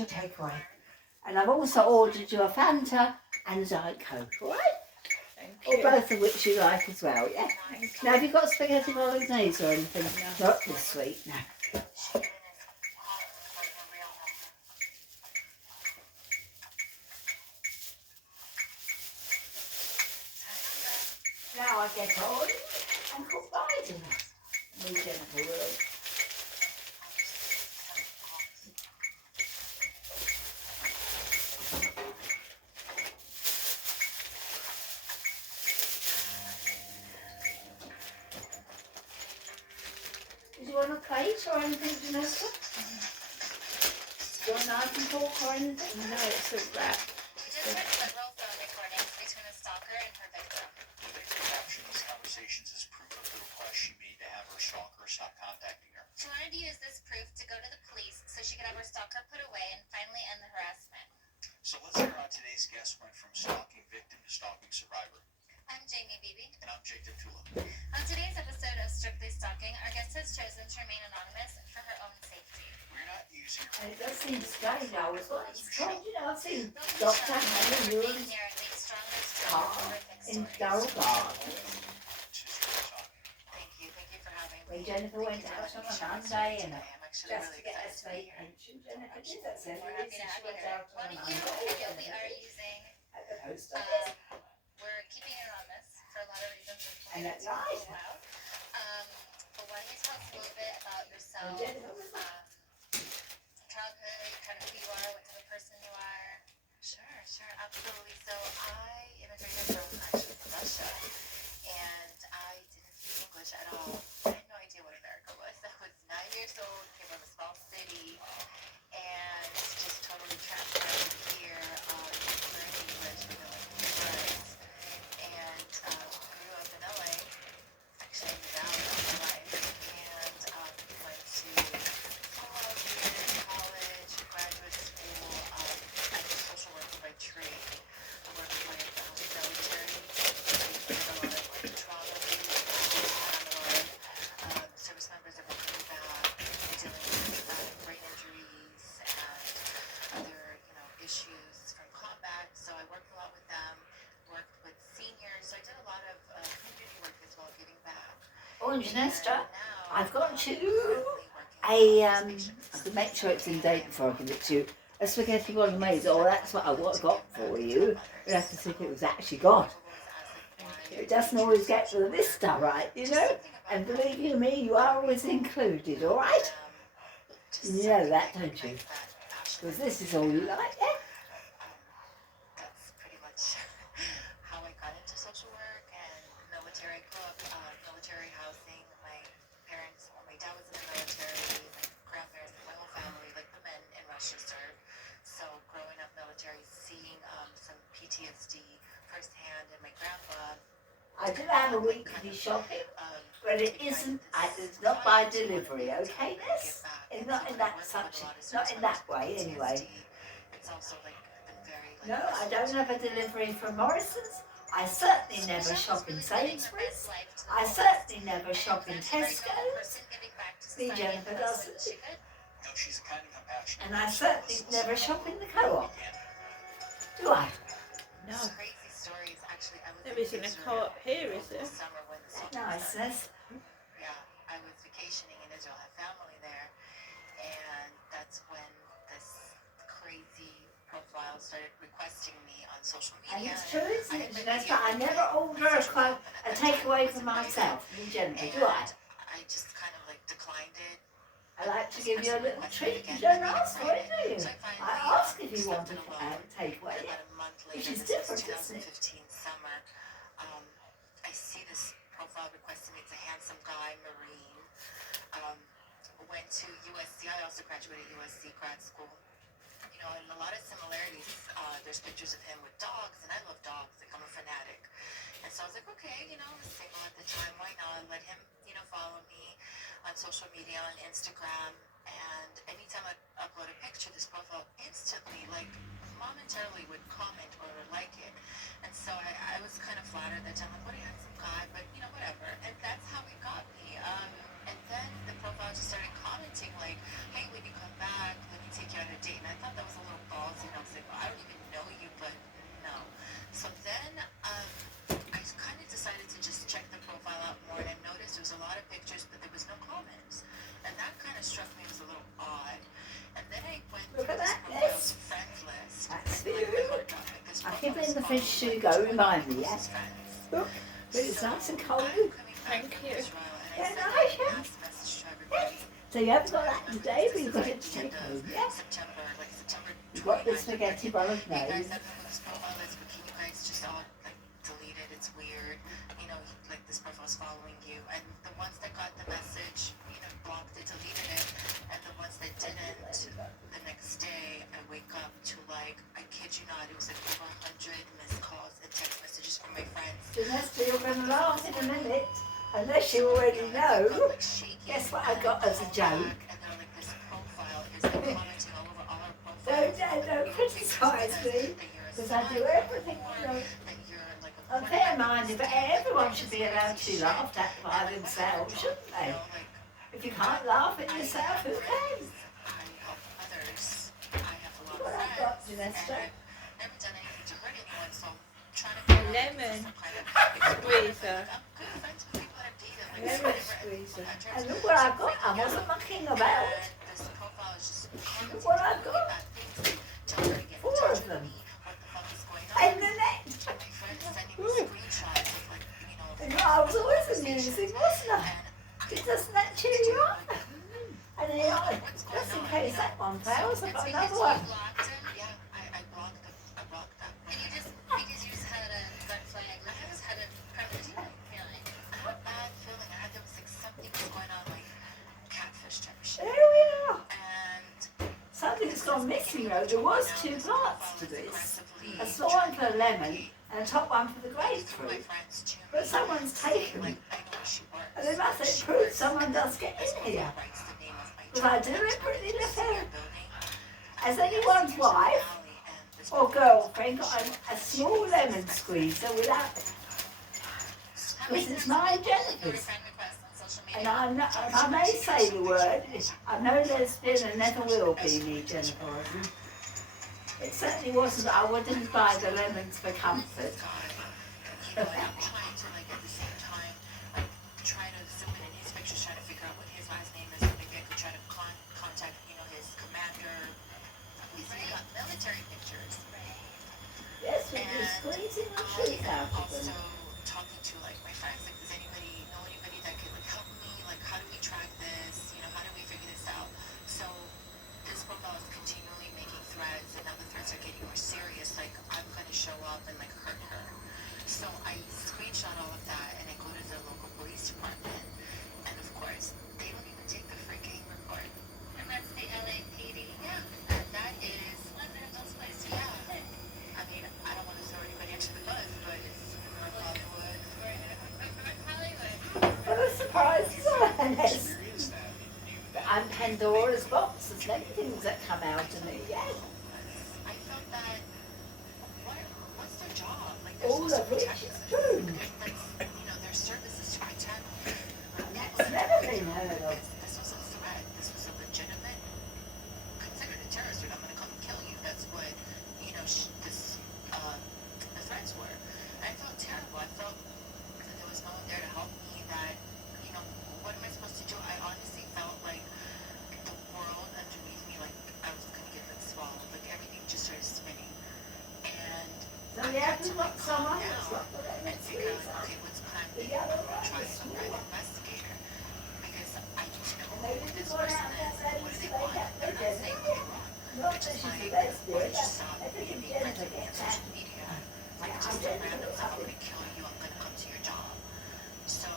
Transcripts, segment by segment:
your takeaway. And I've also ordered you a Fanta and a Diet Coke, all right? Or both of which you like as well, yeah? Now, have you got spaghetti bolognese or anything? No. Not this week, no. Now I get on and cook my dinner. Me, Jennifer, will. Did you want a plate or anything, Vanessa? Do you want a knife and fork or anything? No, it's a wrap. We just heard literal phone recordings between a stalker and her victim. The victim captioned these conversations as proof of the request she made to have her stalker stop contacting her. She wanted to use this proof to go to the police so she could have her stalker put away and finally end the harassment. So let's hear how today's guest went from stalking victim to stalking survivor. I'm Jamie Beebe. And I'm Jacob Tula. On today's episode of Strictly Stalking, our guest has chosen to remain anonymous for her own safety. We're not using her. And it does seem strange. I was once told, you know, I've seen They'll be Dr. shocked Hannah that Newell's being here and make stronger car horrific in stories. Durrell Garden. Thank you for having me. When Jennifer went out on a Monday and just to get her state pension, Jennifer did that. So We're happy to have you went here. out One on a of you, Monday and we are using, at the post office. we're keeping it anonymous for a lot of reasons. And at night, But why don't you tell us a little bit about yourself, and Jennifer was like, childhood, kind of who you are, what type of person you are? Sure, absolutely. So I immigrated from Russia, and I didn't speak English at all. I had no idea what America was. I was 9 years old, came from a small city, and just totally transplanted here, learning English, words, and grew up in LA, actually in the Valley all my life, and went to football years, college, graduate school. I did social work by trade. I worked with military. I did a lot of like trauma relief, a lot of service members that were coming back, dealing with brain injuries and other, issues from combat. So I worked a lot with them. Worked with seniors. So I did a lot of community work as well, giving back. oh, and Janesta, And now, I've got you currently working I with patients. have to make sure it's in date before I give it to you. A spaghetti bolognese, oh, that's what I got for you. You'll have to see if it was actually got. It doesn't always get the Vista right, you know? And believe you me, you are always included, all right? You know that, don't you? Because this is all you like, yeah? That's pretty much how I got into social work and military. I grew up military housing. My parents, well, my dad was in the military, my grandparents, my whole family, like the men in Russia served. So growing up military, seeing some PTSD firsthand, and my grandpa. I do have a weekly shopping, but it isn't, it's not by delivery, okay, Miss? It's not in that such, not in that way, anyway. It's also like been very. No, I don't have a delivery from Morrison's. I certainly never shop in Sainsbury's. I certainly never shop in Tesco's. Me, Jennifer, doesn't. No, she's a kind and compassionate. And I certainly never shop in the co-op. Do I? No, Crazy stories. Actually, I was there in isn't a Israel co-op here, is this there? summer when the summer Niceness. Yeah, I was vacationing in Israel. I have family there, and that's when this crazy profile started requesting me on social And media. it's true, isn't I it, didn't Janessa? really I never order a takeaway for myself, me, Jennifer, do I? I just kind of like declined it. I like to give you a little treat. You don't ask for it, do you? I ask if you want a takeaway. About a month later, Which is this was different, isn't it? 2015 summer, I see this profile requesting me. It's a handsome guy, Marine. Went to USC. I also graduated USC grad school. And a lot of similarities. There's pictures of him with dogs, and I love dogs. Like, I'm a fanatic. And so I was like, okay, I was single at the time. Why not? Let him, follow me on social media, on Instagram. And anytime I upload a picture, this profile instantly, like, momentarily would comment or like it. And so I was kind of flattered that time. Like, what a handsome guy, but, whatever. And that's how it got me. And then the profile just started commenting, like, hey, when you come back, let me take you on a date. and I thought that was a little ballsy, and I was like, well, I don't even know you, but no. So then I kind of decided to just check the profile out more, and I noticed there was a lot of pictures, but there was no comments. And that kind of struck me as a little odd. And then I went Look through at this that, profile's yes. friends list. That's and, you. this I keep profile in is the fridge following, to go, remind me, closest yeah? friends. Look, but it's nice and cold. I'm coming back Thank from you. Israel, and I Yeah, sent nice, a yeah. mass message to everybody. So you haven't got that Remember, today, but this you've is got like it to the end take of home, yeah? September, like September 29th. You've got the spaghetti Hey bolognese. guys, I don't know who this profile is, but can you guys just all like delete it? It's weird. You know, like this profile's following you, and the ones that got the message, you know, blocked it, deleted it, and the ones that didn't, the next day I wake up to like, I kid you not, it was like over 100 missed calls and text messages from my friends. Vanessa, you're going to laugh in a minute, unless you already know. Guess what I got as a joke? And then like this profile is like commenting all over all our profiles. Don't criticise me, because I do everything, you know. I'm fair-minded, but everyone should be allowed to be laughed at by themselves, shouldn't they? If you can't laugh at yourself, who can? I help others. I have a lot of What I've friends. got, Vanessa. And I've never done anything to hurt anyone, so I'm trying to figure out Lemon some kind of squeezer. I'm good friends with people that I've dated. Like, Lemon so squeezer. And look what I've got, I wasn't mucking about. this profile is just Look what I've got. bad things. Tell her to get in 4 touch of with them. me. What the fuck is going on? And the next, My friend's sending me screenshots of like, you know, and I was always amusing, wasn't I? and Doesn't that cheer you up? And then, just in case that one fails, I've got another one. Blocked him. yeah, I blocked that. And you just, because you just had a red flag, like you just had a premonition feeling. I had a bad feeling. There was like something was going on, like catfish type of shit. There we are. And Something's gone missing though. There was 2 parts to this. A small one for the lemon and a top one for the grapefruit. But someone's taken them. And they must have proved someone does get in here. Because I deliberately left her. Has anyone's wife or girlfriend got a small lemon squeezer without... Because it's my Jennifer's. And I may say the word, I know there's been and never will be me, Jennifer. It certainly wasn't, I wouldn't buy the lemons for comfort. I'm trying to like at the same time like try to zoom in his pictures, trying to figure out what his last name is, so maybe I could try to contact, you know, his commander. He's got military pictures. Yes, we've been squeezing the truth out of Also them. talking to like my friends, like does anybody know anybody that could like help me? Like how do we track this? You know, how do we figure this out? So this profile is continually making threats, and now the threats are getting more serious. Like I'm gonna show up and like hurt her. So I screenshot all of that and I go to the local police department, and of course they don't even take the freaking report. And that's the LAPD. Yeah, and that is One of those places. yeah. I mean, I don't want to throw anybody under the bus, but it's North Hollywood. Hollywood. What a surprise, yes. I'm Pandora's box, there's many things that come out of me, yes. I felt that, what's their job? Like, they're All supposed to of which protect is us. true. That's, you know, their service is to protect. That's never been heard of. This was a threat. This was a legitimate, considered a terrorist threat. I'm going to come kill you. That's what, you know, the threats were. I felt terrible. I felt that there was no one there to help me, that, you know, what am I supposed to do? I honestly felt like the world underneath me, like I was going to get like swallowed. Like everything just started spinning. And So you have to look someone else, look for them and and figure squeeze out, them. okay, what's plan The B? yellow I'm going one to try is some small. kind of investigator. Because I need to know And they who didn't this go person out that is. ready, What do so they they want? kept They're their not saying what they want. Not Which that is she's like the best what spirit, you saw I me think being Jennifer printed on gets that. social media. Like Yeah, just I'm a Jennifer random gets I'm that. gonna kill you, I'm gonna come to your job. So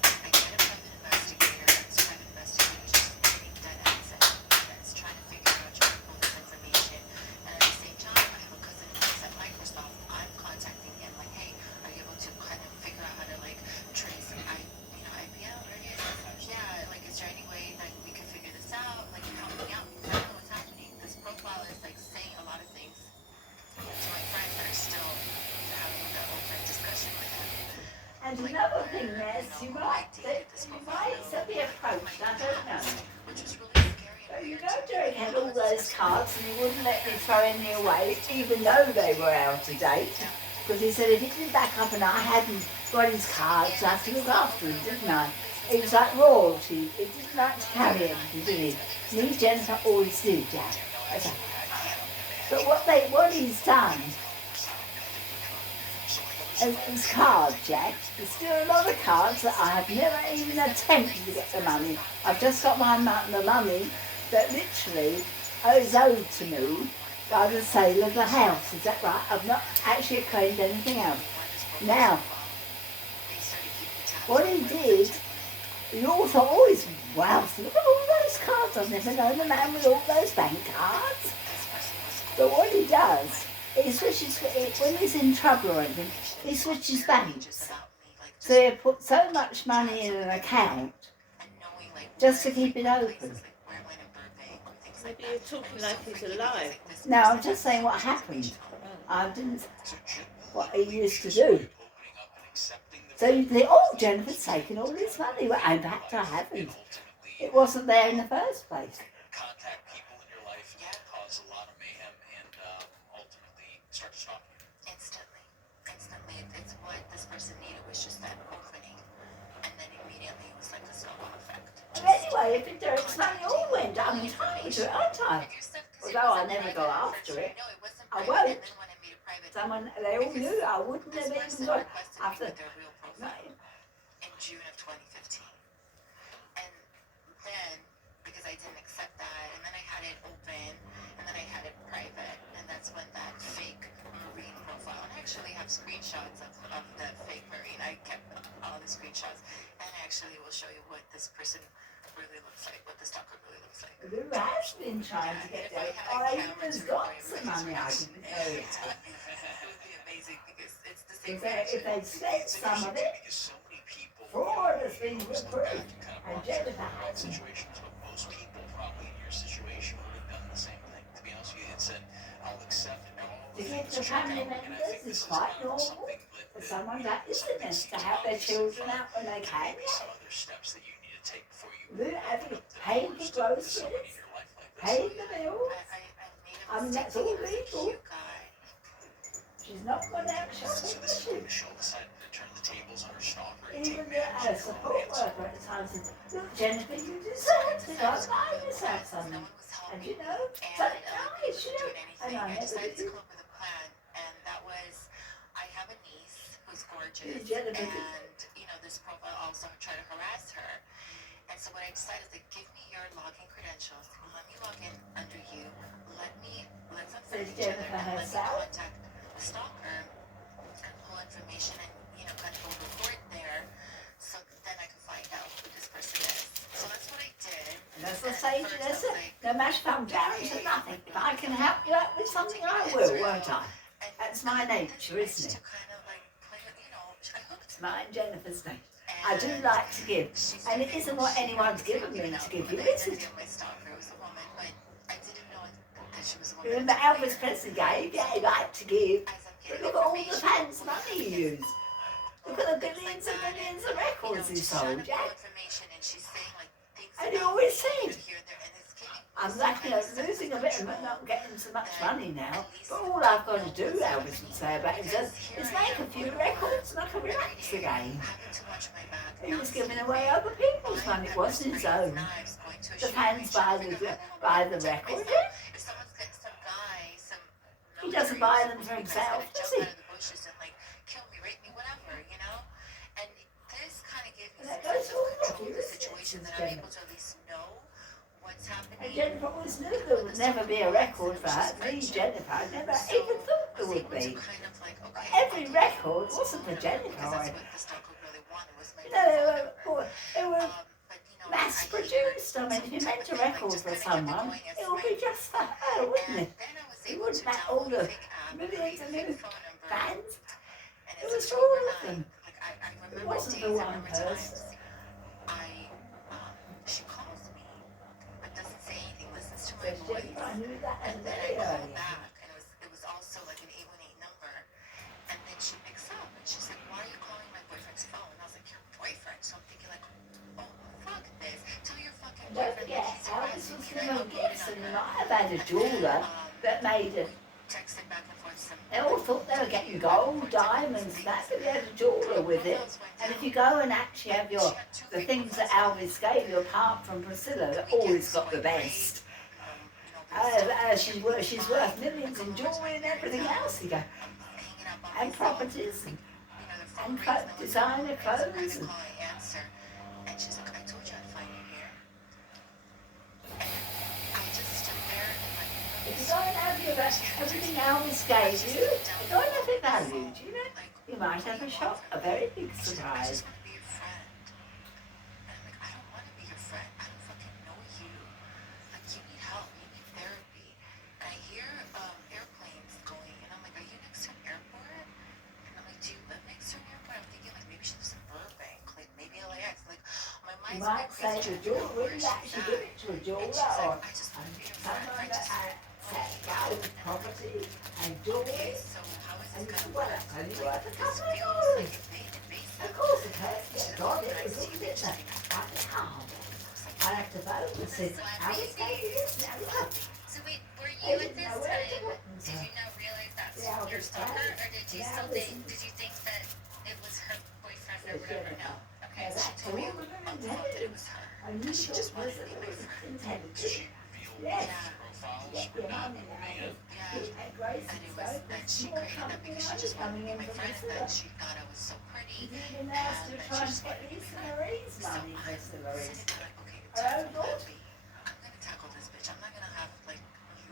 I get a private investigator. This private investigator is just getting dead ends and that's trying to figure out, trying to pull this information. And at the same time, I have a cousin who works at Microsoft. I'm contacting him like, hey, are you able to kind of figure out how to like trace IPL or yeah, like is there any way that we could figure this out? Like help me out because I don't know what's happening. This profile is like saying a lot of things to my friends that are still having that open discussion with him. And another thing, Ness, you might be approached, I don't know. Which was really scary So and you weird know to me. during had all those cards and he wouldn't let me throw any away, even though they were out of date. Because he said if he didn't back up and I hadn't got his cards, I had to look after him, didn't I? It was like royalty. He didn't like to carry anything, did he? Me, Jennifer, always did, Jack. But what he's done, his cards, Jack, there's still a lot of cards that I have never even attempted to get the money. I've just got the money that literally is owed to me by the sale of the house. Is that right? I've not actually claimed anything else. Now, what he did, he also always, wow, look at all those cards. I've never known a man with all those bank cards. But what he does, he switches, when he's in trouble or anything, he switches banks. So he put so much money in an account just to keep it open. Maybe you're talking like he's alive. No, I'm just saying what happened. I didn't, what he used to do. So you think, oh, Jennifer's taken all this money. Well, in fact, I haven't. It wasn't there in the first place. Contact people in your life and cause a lot of mayhem and ultimately start to stalk you. Instantly. It's what this person needed was just that opening. And then immediately it was like a snowball effect. And anyway, if it Derek's money all went, I'm entitled to it, aren't I? Although I never go after it. No, it wasn't I private. won't. And then when I made it private, They all knew I wouldn't this have person even gone requested me after. with their real profile in June of 2015. And then, because I didn't accept that, and then I had it open, and then I had it private, and that's when that fake Marine profile, and I actually have screenshots of the fake Marine. I kept all the screenshots, and I actually will show you what this person really looks like, what the stalker really looks like. Who has been trying to get Derek? I even got some money I didn't know he had. It would be amazing because it's the same If they'd spent some of it, Because so many people fraud has been always come approved. back and kind of And run Jennifer from bad hasn't. situations, but most people probably in your situation would have done the same thing. To be honest with you, it said, I'll accept it all. To get things the check family out, and I members think is this quite kind of normal something for someone that isn't this to help their children out when they can. maybe some other steps that you need to take before you Have you open up the paid doors the to somebody groceries? in your life like this. Paid the bills? I I mean, made a that's mistake. all He was a legal. cute guy. She's not gone out So shopping, this is is when she? Michelle decided to turn the tables on her stalker and Even take advantage the of her support romance. worker at the time said, look, Jennifer, you deserve to go buy yourself No something. one was helping And you me, know, and something other nice, people you know. weren't doing And anything. I I never decided to did. come up with a plan, and that was, I have a niece who's gorgeous, Jennifer did. and this profile also tried to harass her. And so what I decided is, give me your login credentials, let me log in under you, let's unfriend Says each other, Jennifer and let me herself. contact the stalker and pull information and kind of go report there, so then I can find out who this person is. So that's what I did. And that's And the at same, first I that's was it. like, No matter if I'm guaranteed nothing. If I can help you out with something, I will, won't I? and That's my nature, isn't to it? kind of like play with, I hooked It's mine, Jennifer's nature. I do like to give. And it isn't what anyone's given me to give you, is it? My stalker was a woman, but I didn't know that she was a woman. Remember Elvis Presley gave? Yeah, he liked to give. As I'm But getting look at all the information, fans' money he used. Look at the billions and millions of records he she's trying sold, to pull Jack. information, and she's saying like things And he about always me, said, here, there, and it's getting I'm so lucky kind I'm of losing a bit of money, not getting so much money now. at least But all I've got to do, Elvis would say about himself, is make a few records and I can relax again. having to watch my back. He was giving away other people's money, it wasn't his own. The fans buy the record, yeah? If someone's got some guy, some He doesn't buy them for himself, does he? Out of the bushes and like kill me, rape me, whatever, And this kind of gave me And that some goes sense of all control over of the you, situation isn't that it, I'm able to at least know what's happening. And Jennifer always knew there would never be a record for her. Me, Jennifer, I never even thought there would be. Kind of like, okay, Every record wasn't for Jennifer. because that's what the stalker really wanted was my They were but, mass produced. I mean, if you meant a record for someone, it would be just for her, wouldn't it? You wouldn't have all the millions and millions of fans. It was for all of them. It wasn't for one person. She calls me, but doesn't say anything, listens to my Says voice. Jennifer, I knew that And and then I very called early. back, and it was also like an 818 number. And then she picks up, and she's like, "Why are you calling my boyfriend's phone?" And I was like, "Your boyfriend?" So I'm thinking like, "Oh, fuck this. Tell your fucking Don't boyfriend forget, that he's Elvis harassing was me, and I Mel uploaded Gibson, on not her." had a jeweler that made it. texted back and forth some. They all thought they were getting gold, diamonds, and that, but they had a jeweler with it. And if you go and actually have the things that Elvis gave you, apart from Priscilla, that always got the best. She's worth millions in jewelry and everything else, you go, and properties and designer clothes. And, And she's like, I told you I'd find you here. I just stood there and like. if you don't have everything Elvis gave you, you don't have it valued, you know. You might have a very big surprise. Want to be your friend. And I'm like, I don't want to be your friend. I don't fucking know you. Like, you need help. You need therapy. And I hear airplanes going, and I'm like, are you next to an airport? And I'm like, do you live next to an airport? I'm thinking like maybe she lives in Burbank, like maybe LAX. Like, my You mind's might say going the jeweler wouldn't actually give it to a jeweler or I just want to be your friend. someone that had gold property and jewelry. So how is And this you gonna said, well, work? it's only worth a This couple of feels dollars. like invasive. Of course it hurts to get God, it was all it I have to vote and say, how is that this now? Look, So wait, were they you at didn't this know where the time? buttons Did are. you not realize that's Yeah, I your was stalker, right. or did you Yeah, still I was think? in- Did you think that it was her boyfriend They or whatever? didn't No. know. Okay. Yeah, that's all women That intended. it was her. I knew She it just was wanted to be my friend. intended. So she revealed Yes. profiles, Get but your not money the out man. of Yeah. it. And Grace And it is was so that she small created that company because she money just wanted coming to in be my from friend. Priscilla. That she thought I was so pretty. She's even asked to And try and she's get like, Lisa Marie's So money, I'm Priscilla Marie. sitting there like, okay, Her own let daughter. me. I'm gonna tackle this bitch. I'm not gonna have like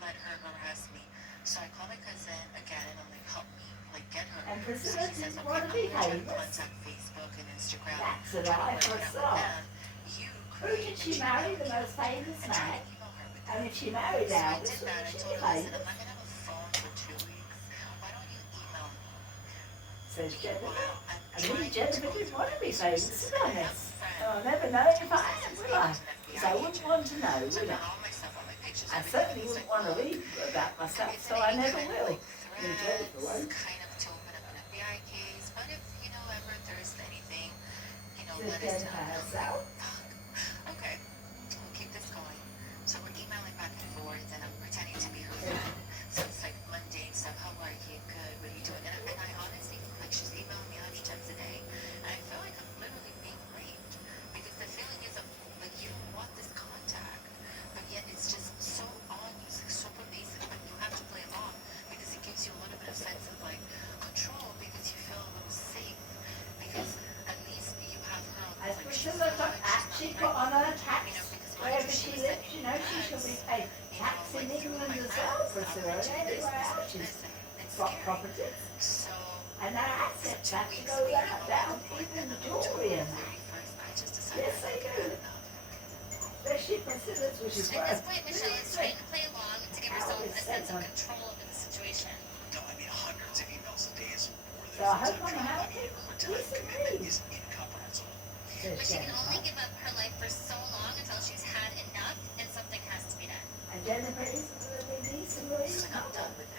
let her harass me. So I call my cousin again and I'm like, help me, like get her. And So Priscilla he says, didn't okay, want to I'm be gonna try to famous. contact Facebook and Instagram. That's and a try to lie work for it out with herself. them. You Who create did she a marry? Gmail The most famous and try man. to email her with And that. if she married So I Elvis, did that. I wouldn't she told be her, listen, famous? I'm not gonna have a phone for 2 weeks. Why don't you email me? Says Jennifer. Meanwhile, I'm I mean, trying to Jennifer go didn't through want to my be resources. famous, to be I have a honest. friend I'll never know if I who am, says his will I? baby's an Because I FBI wouldn't agent. want to know, So I would put I? all my stuff on my pictures. I everything, certainly and he's wouldn't like, want to well, read about so myself, he's so I sending me never kind of will. like And Jennifer threads, won't. kind of to open up an FBI case. But if, ever there's anything, Says let us Jennifer know. herself. Okay, we'll keep this going. So we're emailing back and forth, and I'm pretending to be her friend. So it's like mundane stuff. How are you? Good. What are you doing? And I honestly feel like she's emailing me 100 times a day, and I feel like I'm literally being raped because the feeling is like you don't want this contact, but yet it's just so on you, it's like so pervasive, but you have to play along because it gives you a little bit of sense of like control because you feel a little safe because at least you have her on As like Priscilla actually put on her tax wherever she lives, she should be paid tax in England as well, Priscilla, and anywhere else she's got property. So And her assets have to go down, even jewelry and that. Yes, they do. Especially Priscilla's, which is At this worth. point, Michelle is trying to play along to give herself a sense of control over the situation. No, I mean hundreds of emails a day is more than So I hope full-time I'm job. I happy. mean, her time Lisa commitment Marie. is incomprehensible. Says But she can only Jennifer. give up her life for so long until she's had enough and something has to be done. And Jennifer isn't going to be Lisa Marie's I'm mother. done with